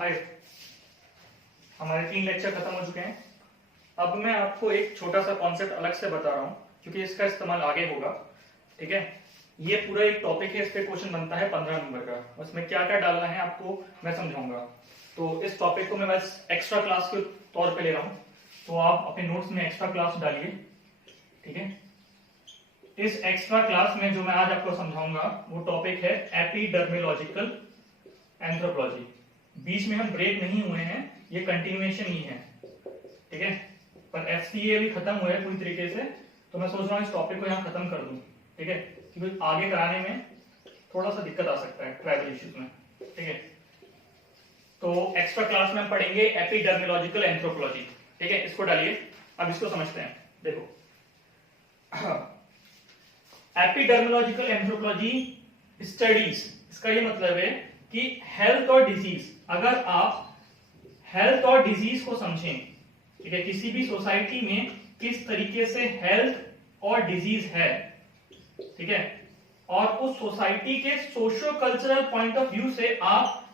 हाय, हमारे 3 लेक्चर खत्म हो चुके हैं। अब मैं आपको एक छोटा सा कॉन्सेप्ट अलग से बता रहा हूँ क्योंकि इसका इस्तेमाल आगे होगा। ठीक है, ये पूरा एक टॉपिक है, इस पे क्वेश्चन बनता है 15 नंबर का। उसमें क्या क्या डालना है आपको मैं समझाऊंगा। तो इस टॉपिक को मैं बस एक्स्ट्रा क्लास के तौर पे ले रहा हूँ, तो आप अपने नोट्स में एक्स्ट्रा क्लास डालिए। ठीक है, इस एक्स्ट्रा क्लास में जो मैं आज आपको समझाऊंगा वो टॉपिक है एपिडर्मोलॉजिकल एंथ्रोपोलॉजी। बीच में हम ब्रेक नहीं हुए हैं, ये कंटिन्यूएशन ही है। ठीक है, पर एफसीए भी खत्म हुआ है पूरी तरीके से, तो मैं सोच रहा हूँ इस टॉपिक को यहाँ खत्म कर दूं। ठीक है, क्योंकि आगे कराने में थोड़ा सा दिक्कत आ सकता है ट्राइबल इश्यूज में। ठीक है, तो एक्स्ट्रा क्लास में हम पढ़ेंगे एपिडर्मोलॉजिकल एंथ्रोपोलॉजी। ठीक है, इसको डालिए, अब इसको समझते हैं। देखो, एपिडर्मोलॉजिकल एंथ्रोपोलॉजी स्टडीज, इसका ये मतलब है कि हेल्थ और डिजीज, अगर आप हेल्थ और डिजीज को समझें, ठीक है, किसी भी सोसाइटी में किस तरीके से हेल्थ और डिजीज है, ठीक है, और उस सोसाइटी के socio cultural point of view से आप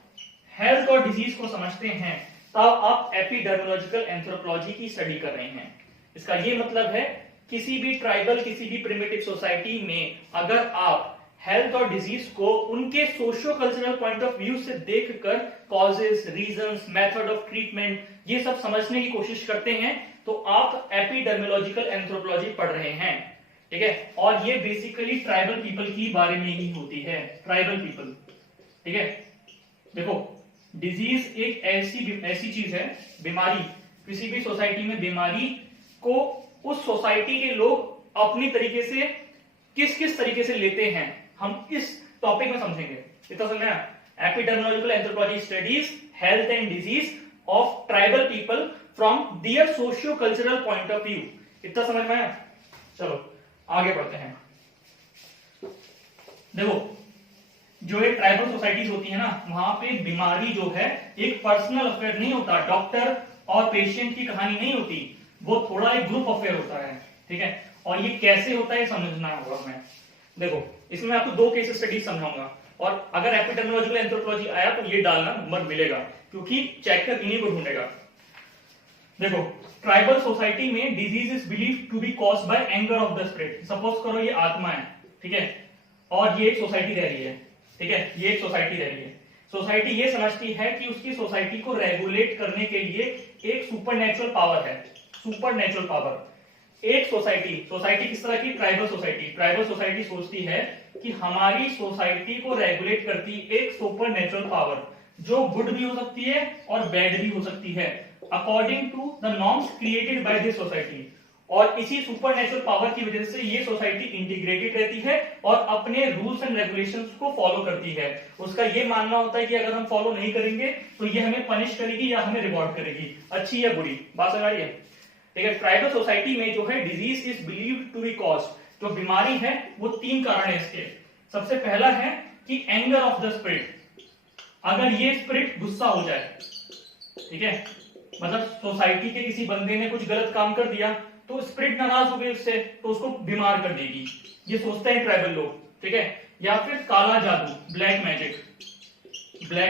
हेल्थ और डिजीज को समझते हैं, तब आप एपिडर्मोलॉजिकल एंथ्रोपोलॉजी की स्टडी कर रहे हैं। इसका ये मतलब है किसी भी ट्राइबल, किसी भी प्रिमिटिव सोसाइटी में अगर आप हेल्थ और डिजीज को उनके socio cultural point of view से देखकर causes, reasons, method of treatment, ये सब समझने की कोशिश करते हैं, तो आप एपिडर्मोलॉजिकल एंथ्रोपोलॉजी पढ़ रहे हैं। ठीक है, और ये बेसिकली ट्राइबल पीपल की बारे में ही होती है, ट्राइबल पीपल। ठीक है, देखो, डिजीज एक ऐसी चीज है, बीमारी, किसी भी सोसाइटी में बीमारी को उस सोसाइटी के लोग अपनी तरीके से किस किस तरीके से लेते हैं, हम इस टॉपिक में समझेंगे। इतना समझ में? Epidemiological anthropology studies health and disease of tribal people from their socio cultural point of view. इतना समझ में आया? चलो आगे बढ़ते हैं। देखो, जो एक ट्राइबल सोसाइटीज होती है ना, वहां पे बीमारी जो है एक पर्सनल अफेयर नहीं होता, डॉक्टर और पेशेंट की कहानी नहीं होती, वो थोड़ा एक ग्रुप अफेयर होता है। ठीक है, और ये कैसे होता है समझना होगा हमें। देखो, इसमें आपको 2 केस स्टडीज समझाऊंगा, और अगर एपिडर्मोलॉजिकल एंथ्रोपोलॉजी आया तो ये डालना, नंबर मिलेगा, क्योंकि चेकर इन्हीं को ढूंढेगा। देखो, ट्राइबल सोसाइटी में disease is believed to be caused by anger of the spirit. Suppose करो ये आत्मा है, ठीक है, और ये एक सोसाइटी रह रही है। ठीक है, ये एक सोसाइटी रह रही है। सोसाइटी ये समझती है कि उसकी सोसाइटी को रेगुलेट करने के लिए एक सुपरनेचुरल पावर है। सुपरनेचुरल पावर, एक सोसाइटी किस तरह की? ट्राइबल सोसाइटी सोचती है कि हमारी सोसाइटी को रेगुलेट करती एक सुपरनेचुरल पावर, जो गुड भी हो सकती है और बैड भी हो सकती है, according to the norms created by this society. और इसी सुपरनेचुरल पावर की वजह से ये सोसाइटी इंटीग्रेटेड रहती है और अपने रूल्स एंड रेगुलेशंस को फॉलो करती है। उसका ये मानना होता है कि अगर हम फॉलो नहीं करेंगे तो ये हमें पनिश करेगी या हमें रिवॉर्ड करेगी, अच्छी या बुरी। बात समझ आ रही है? ठीक है, ट्राइबल सोसाइटी में जो है disease is believed to be caused, जो बीमारी है वो 3 कारण है इसके। सबसे पहला है कि एंगर ऑफ द स्पिरिट, अगर ये स्पिरिट गुस्सा हो जाए, ठीक है, मतलब सोसाइटी के किसी बंदे ने कुछ गलत काम कर दिया तो स्पिरिट नाराज हो गई उससे, तो उसको बीमार कर देगी, ये सोचते हैं ट्राइबल लोग। ठीक है, या फिर काला जादू, ब्लैक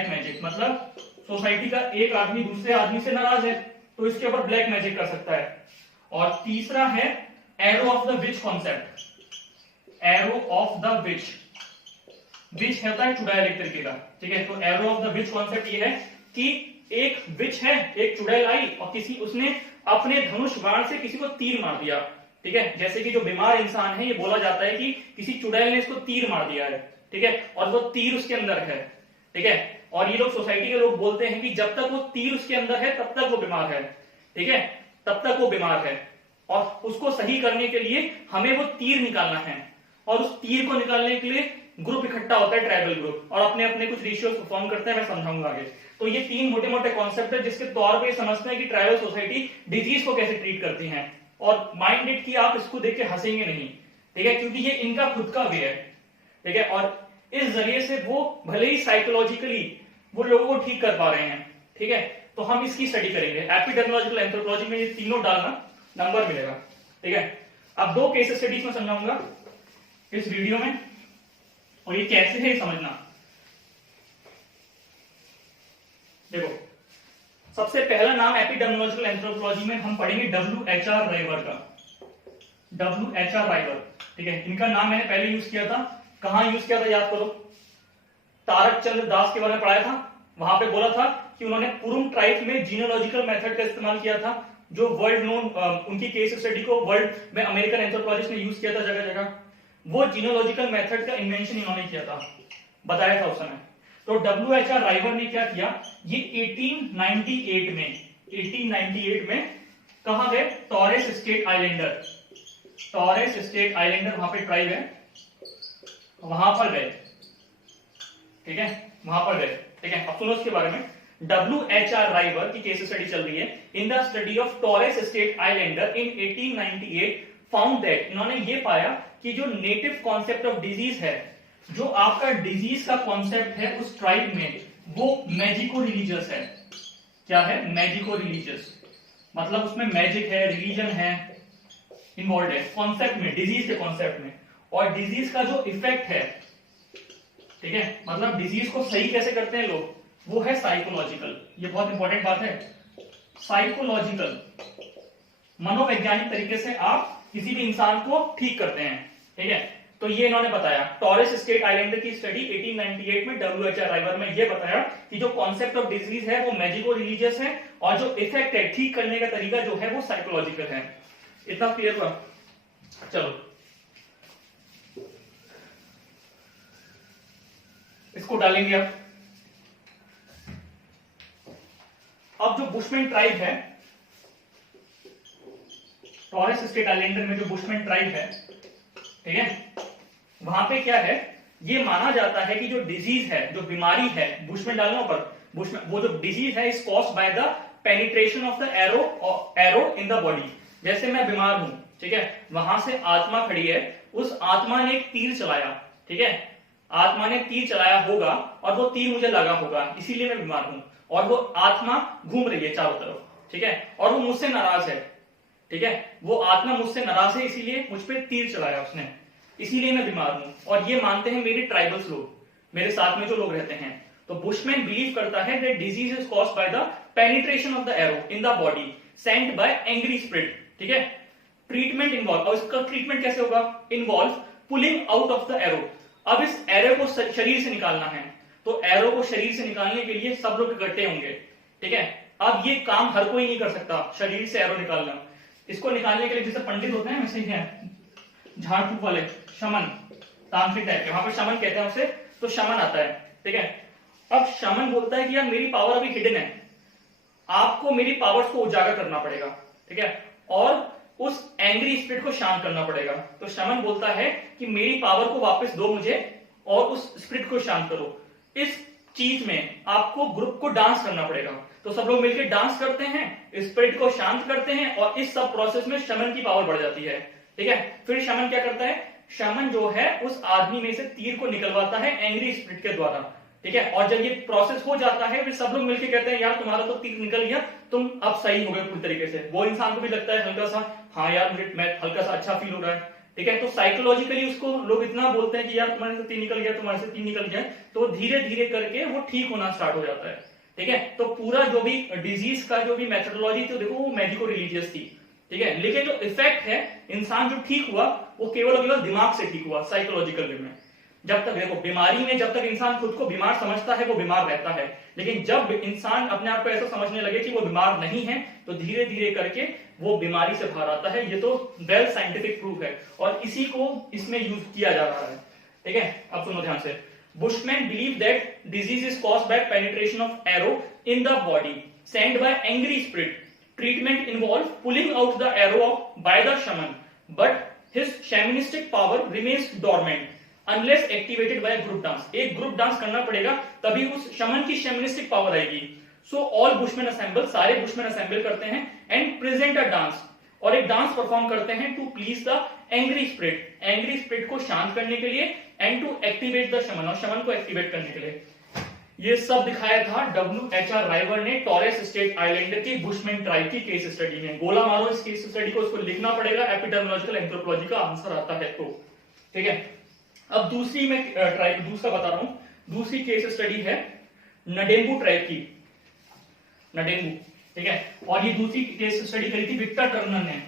मैजिक मतलब सोसाइटी का एक आदमी दूसरे आदमी से नाराज है तो इसके ऊपर ब्लैक मैजिक कर सकता है। और तीसरा है arrow of the which concept. Arrow of the which होता है चुड़ैल एक तरीके का। ठीक है, तो arrow of the which concept ये है कि एक विच है, एक चुड़ैल आई और उसने अपने धनुष बाण से किसी को तीर मार दिया। ठीक है, जैसे कि जो बीमार इंसान है, ये बोला जाता है कि किसी चुड़ैल ने इसको तीर मार दिया है। ठीक है, और वो तीर उसके अंदर है। ठीक है, और ये लोग सोसाइटी के लोग बोलते हैं कि जब तक वो तीर उसके अंदर है तब तक वो बीमार है। ठीक है, तब तक वो बीमार है, और उसको सही करने के लिए हमें वो तीर निकालना है, और उस तीर को निकालने के लिए ग्रुप इकट्ठा होता है, ट्राइबल ग्रुप, और अपने अपने कुछ रेशियोज परफॉर्म करते हैं, मैं समझाऊंगा आगे। तो ये 3 मोटे मोटे कॉन्सेप्ट है जिसके तौर पे समझते हैं कि ट्राइबल सोसाइटी डिजीज को कैसे ट्रीट करती है। और माइंड इट कि आप इसको देख के हंसेंगे नहीं, ठीक है, क्योंकि ये इनका खुद का वे है। ठीक है, और इस जरिए से वो भले ही साइकोलॉजिकली वो लोगों को ठीक कर पा रहे हैं। ठीक है, तो हम इसकी स्टडी करेंगे। एपिडर्मोलॉजिकल एंथ्रोपोलॉजी में ये तीनों डालना, नंबर मिलेगा। ठीक है, अब 2 केस स्टडीज में समझाऊंगा इस वीडियो में, और ये कैसे है समझना। देखो, सबसे पहला नाम एपिडेमियोलॉजिकल एंथ्रोपोलॉजी में हम पढ़ेंगे WHR राइवर का। WHR राइवर, ठीक है, इनका नाम मैंने पहले यूज किया था। कहां यूज किया था याद करो, तारक चंद्र दास के बारे में पढ़ाया था। वहां पे बोला था कि उन्होंने पुरुम ट्राइब में जीनोलॉजिकल मेथड का इस्तेमाल किया था, जो वर्ल्ड नोन उनकी केस स्टडी को वर्ल्ड में अमेरिकन एंथ्रोपोलॉजिस्ट ने यूज किया था जगह जगह। वो जीनोलॉजिकल मेथड का इन्वेंशन इन्होंने किया था, बताया था उस समय। तो WHR राइवर ने क्या किया, ये 1898 में कहां गए, Torres state islander, Torres state islander वहां पे ट्राइब है, वहां पर गए, ठीक है, वहां पर गए, ठीक है। अब सुनो इसके बारे में। WHR राइवर की केस स्टडी चल रही है। इन the study of Torres state islander in 1898 found that, इन्होंने ये पाया कि जो नेटिव कॉन्सेप्ट ऑफ डिजीज है, जो आपका डिजीज का कॉन्सेप्ट है उस ट्राइब में, वो मैजिको रिलीजियस है। क्या है, मैजिको रिलीजियस, मतलब उसमें मैजिक है, रिलीजन है, इन्वॉल्व है कॉन्सेप्ट में, डिजीज के कॉन्सेप्ट में। और डिजीज का जो इफेक्ट है, ठीक है, मतलब डिजीज को सही कैसे करते हैं लोग, वो है साइकोलॉजिकल। ये बहुत इंपॉर्टेंट बात है, साइकोलॉजिकल, मनोवैज्ञानिक तरीके से आप किसी भी इंसान को ठीक करते हैं, ठीक है। तो ये इन्होंने बताया, टॉरेस स्टेट आइलैंडर की स्टडी 1898 में WHR राइवर में ये बताया कि जो कॉन्सेप्ट ऑफ डिजीज है वो मैजिको रिलीजियस है, और जो इफेक्ट है, ठीक करने का तरीका जो है वो साइकोलॉजिकल है। इतना क्लियर हुआ? चलो इसको डालेंगे अब जो बुशमैन ट्राइब है, टॉरेस स्टेट आइलैंडर में जो बुशमैन ट्राइब है, ठीक है, वहां पे क्या है, ये माना जाता है कि जो डिजीज है, जो बीमारी है, बुशमैन डालना ऊपर, बुशमैन, वो जो डिजीज है is caused by the penetration of the arrow in the body. जैसे मैं बीमार हूं, ठीक है, वहां से आत्मा खड़ी है, उस आत्मा ने एक तीर चलाया, ठीक है, आत्मा ने तीर चलाया होगा और वो तीर मुझे लगा होगा, इसीलिए मैं बीमार हूं, और वो आत्मा घूम रही है चारों तरफ, ठीक है, और वो मुझसे नाराज है, ठीक है, वो आत्मा मुझसे नाराज है, इसीलिए मुझ पे तीर चलाया उसने, इसीलिए मैं बीमार हूं। और ये मानते हैं मेरे ट्राइबल्स लोग, मेरे साथ में जो लोग रहते हैं। तो बुशमैन बिलीव करता है that disease is caused by the penetration of the arrow in the body sent by angry spirit, ठीक है। ट्रीटमेंट इन्वॉल्व, और इसका ट्रीटमेंट कैसे होगा, involve pulling out of the arrow. अब इस एरो को शरीर से निकालना है, तो एरो को शरीर से निकालने के लिए सब लोग इकट्ठे होंगे, ठीक है। अब ये काम हर कोई नहीं कर सकता, शरीर से एरो निकालना। इसको निकालने के लिए जैसे पंडित होते हैं वैसे ही है, झाड़ फूक वाले, शमन, तांत्रिक टाइप के, वहां पे शमन कहते हैं उसे, तो शमन आता है, ठीक है। अब शमन बोलता है कि यार मेरी पावर अभी हिडन है, आपको मेरी पावर्स को उजागर करना पड़ेगा, ठीक है, और उस एंग्री स्पिरिट को शांत करना पड़ेगा। तो शमन बोलता है कि मेरी पावर को वापस दो मुझे और उस स्पिरिट को शांत करो। इस चीज में आपको ग्रुप को डांस करना पड़ेगा। तो सब लोग मिलकर डांस करते हैं, स्पिरिट को शांत करते हैं, और इस सब प्रोसेस में शमन की पावर बढ़ जाती है, ठीक है। फिर शमन क्या करता है, शमन जो है उस आदमी में से तीर को निकलवाता है एंग्री स्पिरिट के द्वारा, ठीक है। और जब ये प्रोसेस हो जाता है, फिर सब लोग मिलकर कहते हैं यार तुम्हारा तो तीर निकल गया, तुम अब सही हो गए पूरी तरीके से। वो इंसान को भी लगता है हल्का सा, हाँ यार मुझे मैं हल्का सा अच्छा फील हो रहा है, ठीक है। तो साइकोलॉजिकली उसको लोग इतना बोलते हैं कि यार तुम्हारे से तीर निकल गया, तुम्हारे से तीर निकल गया, तो धीरे धीरे करके वो ठीक होना स्टार्ट हो जाता है, ठीक है। तो पूरा जो भी डिजीज का जो भी मेथोडोलॉजी, तो देखो वो मैजिको रिलीजियस थी, ठीक है। लेकिन जो इफेक्ट है, इंसान जो ठीक हुआ वो केवल और केवल दिमाग से ठीक हुआ, साइकोलॉजिकल वे में। जब तक देखो बीमारी में, जब तक इंसान खुद को बीमार समझता है वो बीमार रहता है, लेकिन जब इंसान अपने आप को ऐसा समझने लगे कि वो बीमार नहीं है, तो धीरे धीरे करके वो बीमारी से बाहर आता है। ये तो वेल साइंटिफिक प्रूफ है, और इसी को इसमें यूज किया जा रहा है, ठीक है। अब सुनो ध्यान से। Bushman believe that disease is caused by penetration of arrow in the body sent by angry spirit. Treatment involves pulling out the arrow by the shaman, but his shamanistic power remains dormant unless activated by a group dance. एक group dance करना पड़ेगा तभी उस शमन की शैमनिस्टिक power आएगी। So all bushmen assemble, सारे bushman assemble करते हैं and present a dance, और एक डांस परफॉर्म करते हैं to please the angry spirit, angry spirit को शांत करने के लिए, and to activate the shaman, और शमन को एक्टिवेट करने के लिए। ये सब दिखाया था WHR राइवर ने टॉरेस स्टेट आइलैंडर की बुशमैन ट्राइब की केस स्टडी में। गोला मारो इस केस स्टडी को, इसको लिखना पड़ेगा, एपिडेमियोलॉजिकल एंथ्रोपोलॉजी का आंसर आता है तो, ठीक है। अब दूसरी मैं ट्राइब दूसरा बता रहा हूं, दूसरी केस स्टडी है नडेम्बू ट्राइब की। नडेम्बू ठीक है। और ये दूसरी केस स्टडी करी थी विक्टर टर्नर ने,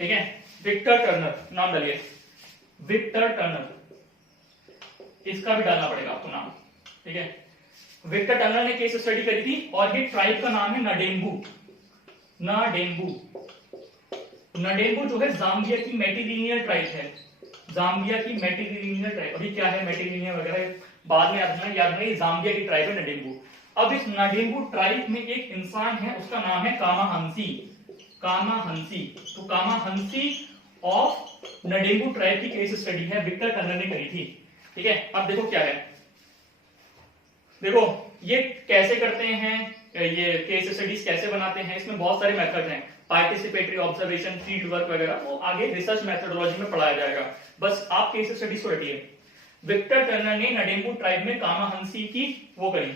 ठीक है, विक्टर टर्नर नाम डालिए, विक्टर टर्नर, इसका भी डालना पड़ेगा आपको नाम, ठीक है। विक्टर टर्नर ने केस स्टडी करी थी और ये ट्राइब का नाम है नाडेम्बू। नाडेम्बू, नाडेम्बू जो है जाम्बिया की मेटिलिनियर ट्राइब है, जाम्बिया की मेटिलिनियर ट्राइब। अभी क्या है मेटिलिनियर वगैरह बाद में याद नहीं, जाम्बिया की ट्राइब है नाडेम्बू। अब इस नाडेम्बू ट्राइब में एक इंसान है, उसका नाम है कामाहंसी, कामाहंसी। तो कामाहंसी ऑफ नाडेम्बू ट्राइब की केस स्टडी है, विक्टर टर्नर ने करी थी, ठीक है। अब देखो क्या है, देखो ये कैसे करते हैं, ये केस स्टडीज कैसे बनाते हैं, इसमें बहुत सारे मेथड हैं, पार्टिसिपेटरी ऑब्जर्वेशन, फील्ड वर्क वगैरह, वो आगे रिसर्च मेथोडोलॉजी में पढ़ाया जाएगा, बस आप केस स्टडीज को रटिए। विक्टर टर्नर ने नाडेम्बू ट्राइब में कामाहंसी की वो करी,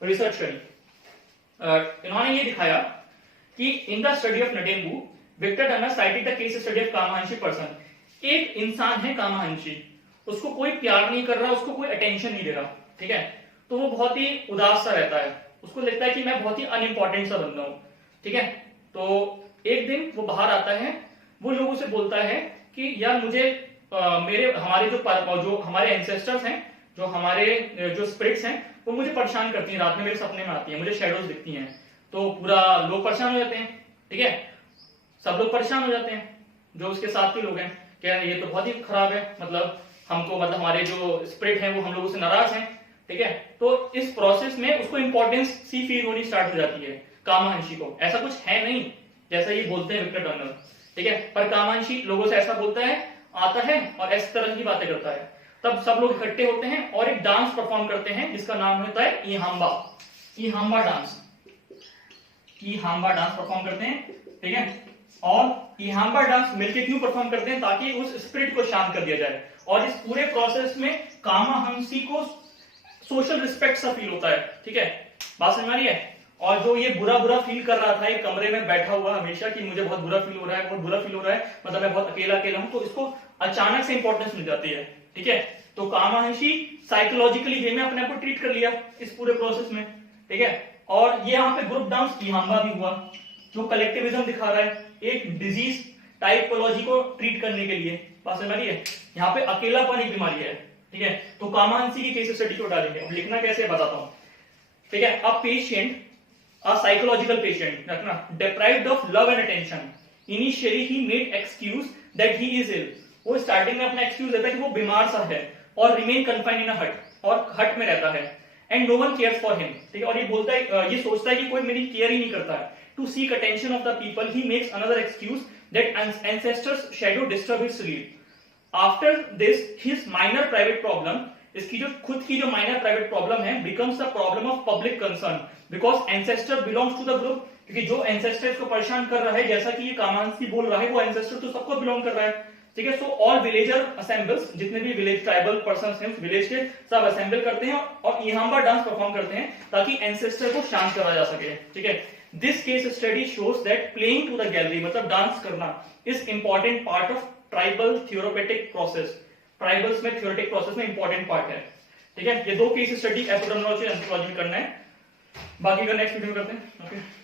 रिसर्च करी। इन्होंने ये दिखाया कि in the study of Ndembu Victor Turner cited the case study of Kamahasanyi person. एक इंसान है कामाहंसी, उसको कोई प्यार नहीं कर रहा, उसको कोई अटेंशन नहीं दे रहा, ठीक है, तो वो बहुत ही उदास सा रहता है, उसको लगता है कि मैं बहुत ही अनइंपॉर्टेंट सा बंदा हूं, ठीक है। तो एक दिन वो बाहर आता है, वो लोगों से बोलता है कि यार मुझे हमारे जो हमारे एंसेस्टर्स हैं, जो हमारे जो स्पिरिट्स हैं, वो मुझे परेशान करती हैं, रात में मेरे सपने में आती हैं, मुझे शैडोज दिखती हैं। तो पूरा लोग परेशान हो जाते हैं, ठीक है, सब लोग परेशान हो जाते हैं, जो उसके साथ के लोग हैं, क्या ये तो बहुत ही खराब है, मतलब हमको, मतलब हमारे जो स्पिरिट हैं वो हम लोगों से नाराज हैं, ठीक है। तो इस प्रोसेस में उसको इंपॉर्टेंस सी फील होनी स्टार्ट हो जाती है कामाहंसी को। ऐसा कुछ है नहीं जैसा ये बोलते हैं विक्टर टर्नर, ठीक है, पर कामाहंसी लोगों से ऐसा बोलता है, आता है और इस तरह की बातें करता है। तब सब लोग इकट्ठे होते हैं और एक डांस परफॉर्म करते हैं जिसका नाम होता है इहाम्बा, इहाम्बा डांस, इहाम्बा डांस परफॉर्म करते हैं, ठीक है। और इहाम्बा डांस मिलके क्यों परफॉर्म करते हैं, ताकि उस स्पिरिट को शांत कर दिया जाए। और इस पूरे प्रोसेस में कामाहंसी को सोशल रिस्पेक्ट सा फील होता है, ठीक है, बात समझ आ रही है। और जो ये बुरा बुरा फील कर रहा था, एक कमरे में बैठा हुआ हमेशा कि मुझे बहुत बुरा फील हो रहा है, बहुत बुरा फील हो रहा है, मतलब मैं बहुत अकेला अकेला हूं, तो इसको अचानक से इंपॉर्टेंस मिल जाती है, ठीक है। तो कामाहंसी साइकोलॉजिकली वे में अपने आप को ट्रीट कर लिया इस पूरे प्रोसेस में, ठीक है। और ये यहाँ पे ग्रुप डांस इहाम्बा भी हुआ, जो कलेक्टिविज्म दिखा रहा है, एक डिजीज टाइपोलॉजी को ट्रीट करने के लिए, बात समझ आ रही है। यहाँ पे अकेलापन एक बीमारी है, ठीक है। तो कामाहंसी की केस स्टडी को डालेंगे, अब लिखना कैसे बताता हूं, ठीक है। अब पेशेंट, a psychological patient, रखना, deprived of love and attention, initially he made excuse that he is ill, वो स्टार्टिंग में अपना एक्सक्यूज देता है कि वो बीमार सा है, और remain confined in a hut, और हट में रहता है, and no one cares for him, ठीक है। और ये बोलता है, ये सोचता है कि कोई मेरी केयर ही नहीं करता है। To seek attention of the people, he makes another excuse that ancestors' shadow disturb his sleep. After this, his minor private problem, इसकी जो खुद की जो माइनर प्राइवेट प्रॉब्लम है, becomes a problem of public concern because ancestor belongs to the group, क्योंकि जो ancestor इसको परेशान कर रहा है, जैसा कि ये कामाहंसी बोल रहा है, वो एंसेस्टर तो सबको बिलोंग कर रहा है, ठीक है। सो ऑल विलेजर असेंबल्स, जितने भी विलेज ट्राइबल पर्संस हैं विलेज के, सब असेंबल करते हैं और इहाम्बा डांस परफॉर्म करते हैं ताकि एंसेस्टर को शांत करा जा सके, ठीक है। This case study shows that playing to the gallery, मतलब डांस करना, is important part of tribal therapeutic process, tribals में थ्योरेटिक प्रोसेस में इंपॉर्टेंट पार्ट है, ठीक है। ये दो केस स्टडी एपिडेमियोलॉजी एंथ्रोपोलॉजी में करना है, बाकी का नेक्स्ट वीडियो में करते हैं, ओके।